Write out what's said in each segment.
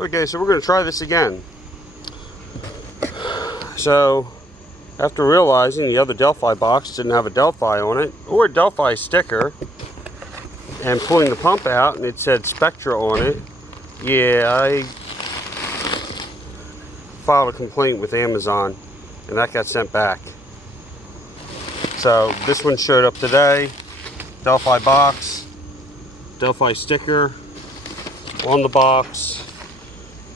Okay, so we're going to try this again. So, after realizing the other Delphi box didn't have a Delphi on it, or a Delphi sticker, and pulling the pump out and it said Spectra on it, yeah, I filed a complaint with Amazon, and that got sent back. So, this one showed up today. Delphi box, Delphi sticker on the box,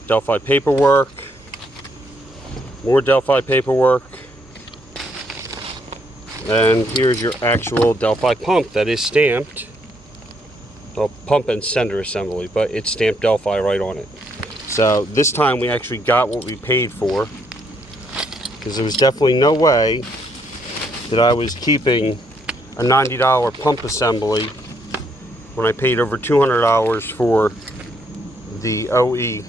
Delphi paperwork, more Delphi paperwork, and here's your actual Delphi pump that is stamped. Well, pump and sender assembly, but it's stamped Delphi right on it. So this time we actually got what we paid for, because there was definitely no way that I was keeping a $90 pump assembly when I paid over $200 for the OE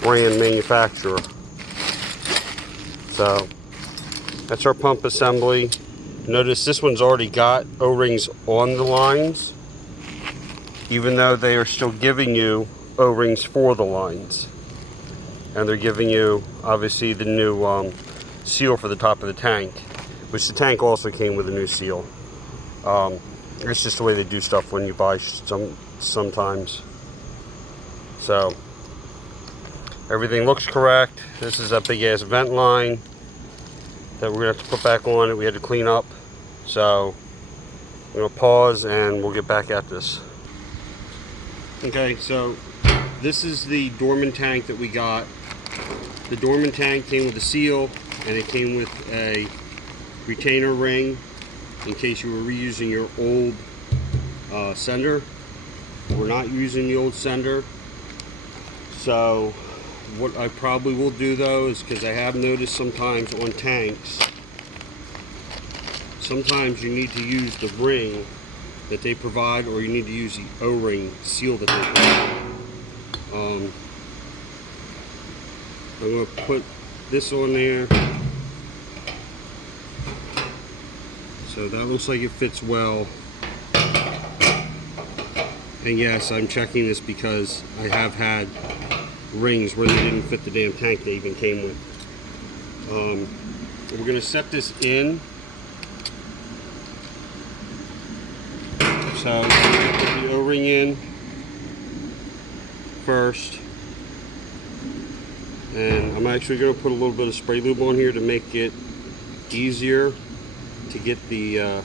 brand manufacturer. So that's our pump assembly. Notice this one's already got O-rings on the lines, even though they are still giving you O-rings for the lines. And they're giving you, obviously, the new seal for the top of the tank, which the tank also came with a new seal. It's just the way they do stuff when you buy sometimes. So everything looks correct. This is a big ass vent line that we're gonna have to put back on it. We had to clean up. So I'm gonna pause and we'll get back at this. Okay, so this is the Dorman tank that we got. The Dorman tank came with a seal, and it came with a retainer ring in case you were reusing your old sender. We're not using the old sender. So what I probably will do though is, because I have noticed sometimes on tanks, sometimes you need to use the ring that they provide, or you need to use the O-ring seal that they provide. I'm going to put this on there. So that looks like it fits well. And yes, I'm checking this because I have had rings where they didn't fit the damn tank they even came with. We're going to set this in. So put the O-ring in first. And I'm actually going to put a little bit of spray lube on here to make it easier to get the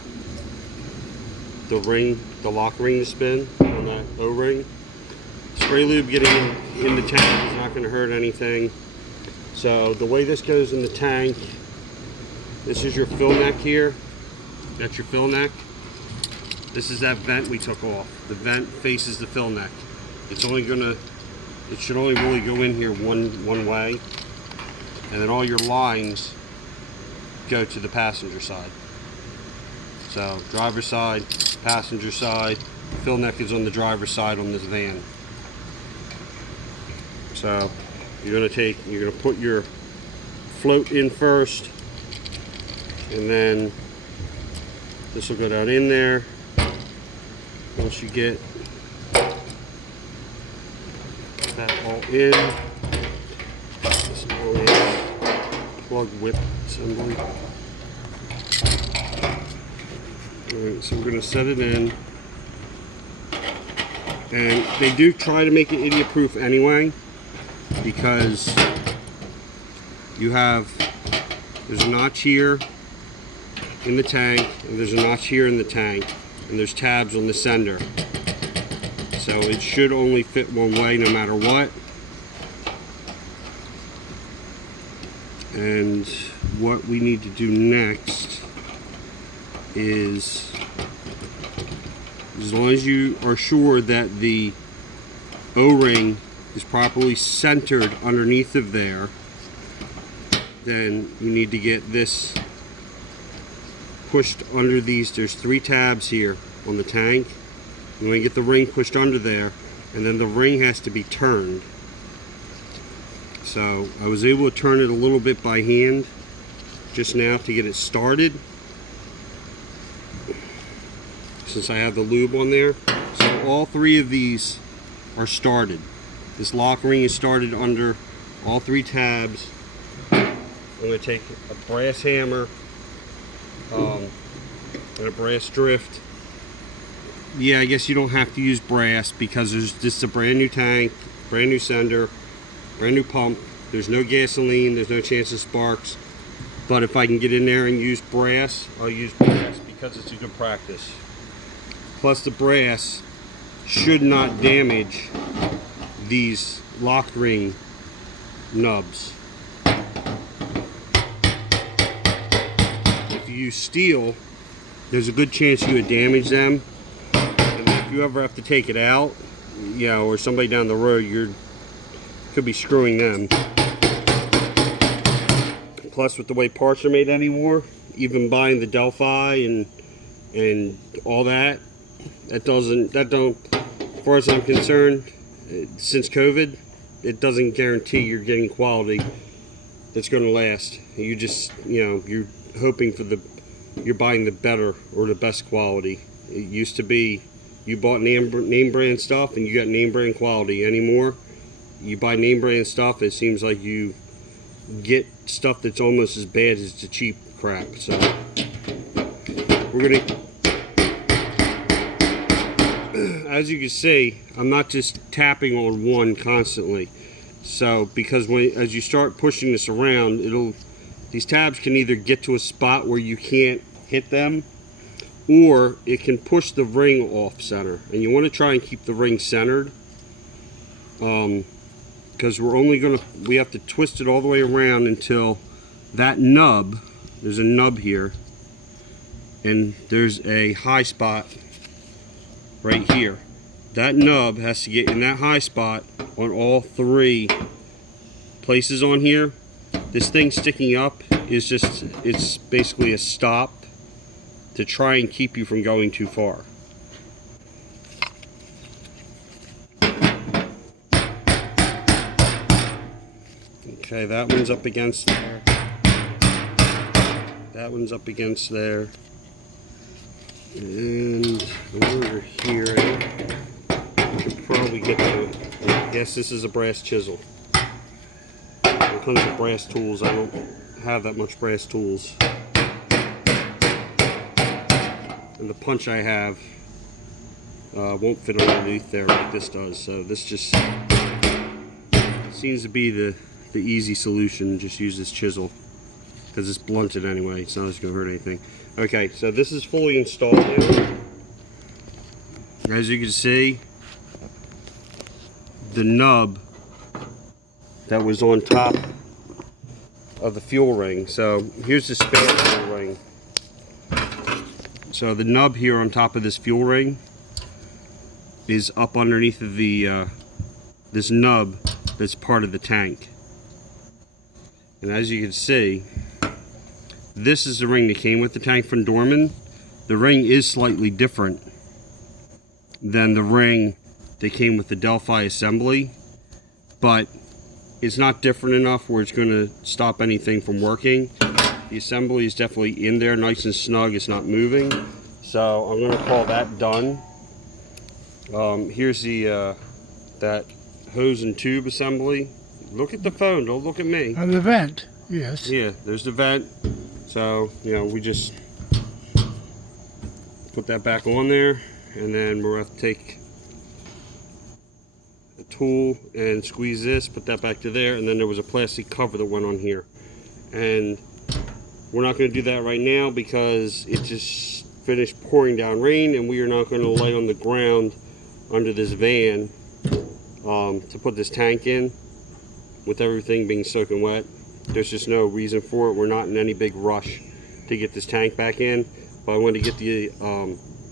ring, the lock ring to spin on that O-ring. Spray lube getting in the tank is not going to hurt anything. So the way this goes in the tank, this is your fill neck here. That's your fill neck. This is that vent we took off. The vent faces the fill neck. It's only gonna, it should only really go in here one way, and then all your lines go to the passenger side. So driver's side, passenger side, fill neck is on the driver's side on this van. So you're gonna put your float in first, and then this will go down in there. Once you get that all in, this all in, plug whip assembly. Alright, so we're going to set it in. And they do try to make it idiot proof anyway, because there's a notch here in the tank, and there's a notch here in the tank, and there's tabs on the sender. So it should only fit one way no matter what. And what we need to do next is, as long as you are sure that the O-ring is properly centered underneath of there, then you need to get this pushed under these. There's 3 tabs here on the tank. You want to get the ring pushed under there, and then the ring has to be turned. So I was able to turn it a little bit by hand just now to get it started, since I have the lube on there. So all 3 of these are started. This lock ring is started under all 3 tabs. I'm going to take a brass hammer and a brass drift. Yeah, I guess you don't have to use brass because this is a brand new tank, brand new sender, brand new pump. There's no gasoline, there's no chance of sparks. But if I can get in there and use brass, I'll use brass because it's a good practice. Plus the brass should not damage these lock ring nubs. If you use steel, there's a good chance you would damage them. And if you ever have to take it out, you know, or somebody down the road, you could be screwing them. Plus, with the way parts are made anymore, even buying the Delphi and all that, that don't, as far as I'm concerned, since COVID, it doesn't guarantee you're getting quality that's going to last. You just, you know, you're hoping for you're buying the better or the best quality. It used to be you bought name brand stuff and you got name brand quality. Anymore, you buy name brand stuff, it seems like you get stuff that's almost as bad as the cheap crap. So we're gonna, as you can see, I'm not just tapping on one constantly. So because as you start pushing this around, these tabs can either get to a spot where you can't hit them, or it can push the ring off center, and you want to try and keep the ring centered. Because we have to twist it all the way around until that nub, there's a nub here, and there's a high spot right here. That nub has to get in that high spot on all 3 places on here. This thing sticking up is it's basically a stop to try and keep you from going too far. Okay, that one's up against there. That one's up against there. And over here, I could probably get to it. I guess this is a brass chisel. When it comes to brass tools, I don't have that much brass tools. And the punch I have won't fit underneath there like this does. So this just seems to be the easy solution. Just use this chisel because it's blunted anyway. It's not going to hurt anything. Okay, so this is fully installed now. As you can see, the nub that was on top of the fuel ring. So here's the spare fuel ring. So the nub here on top of this fuel ring is up underneath of the this nub that's part of the tank. And as you can see, this is the ring that came with the tank from Dorman. The ring is slightly different than the ring that came with the Delphi assembly, but it's not different enough where it's going to stop anything from working. The assembly is definitely in there, nice and snug. It's not moving. So I'm going to call that done. Here's the that hose and tube assembly. Look at the phone, don't look at me. The vent, yes. Yeah, there's the vent. So, you know, we just put that back on there, and then we're going to have to take a tool and squeeze this, put that back to there, and then there was a plastic cover that went on here. And we're not going to do that right now because it just finished pouring down rain, and we are not going to lay on the ground under this van to put this tank in with everything being soaking wet. There's just no reason for it. We're not in any big rush to get this tank back in, but I wanted to get the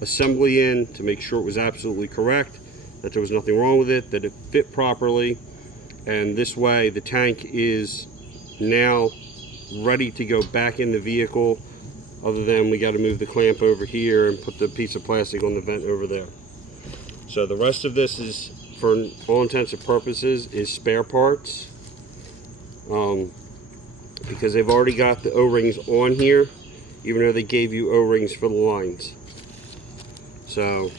assembly in to make sure it was absolutely correct, that there was nothing wrong with it, that it fit properly, and this way the tank is now ready to go back in the vehicle, other than we got to move the clamp over here and put the piece of plastic on the vent over there. So the rest of this is, for all intents and purposes, is spare parts, because they've already got the O-rings on here, even though they gave you O-rings for the lines. So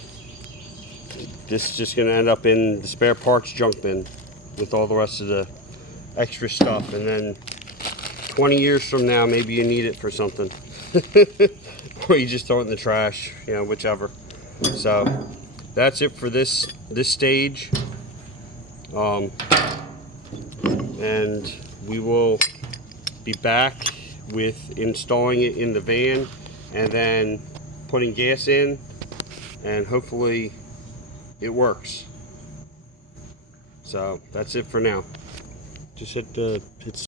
this is just going to end up in the spare parts junk bin. with all the rest of the extra stuff, and then 20 years from now maybe you need it for something. Or you just throw it in the trash, you know, whichever. So that's it for this stage, and we will be back with installing it in the van and then putting gas in, and hopefully it works. So that's it for now. Just hit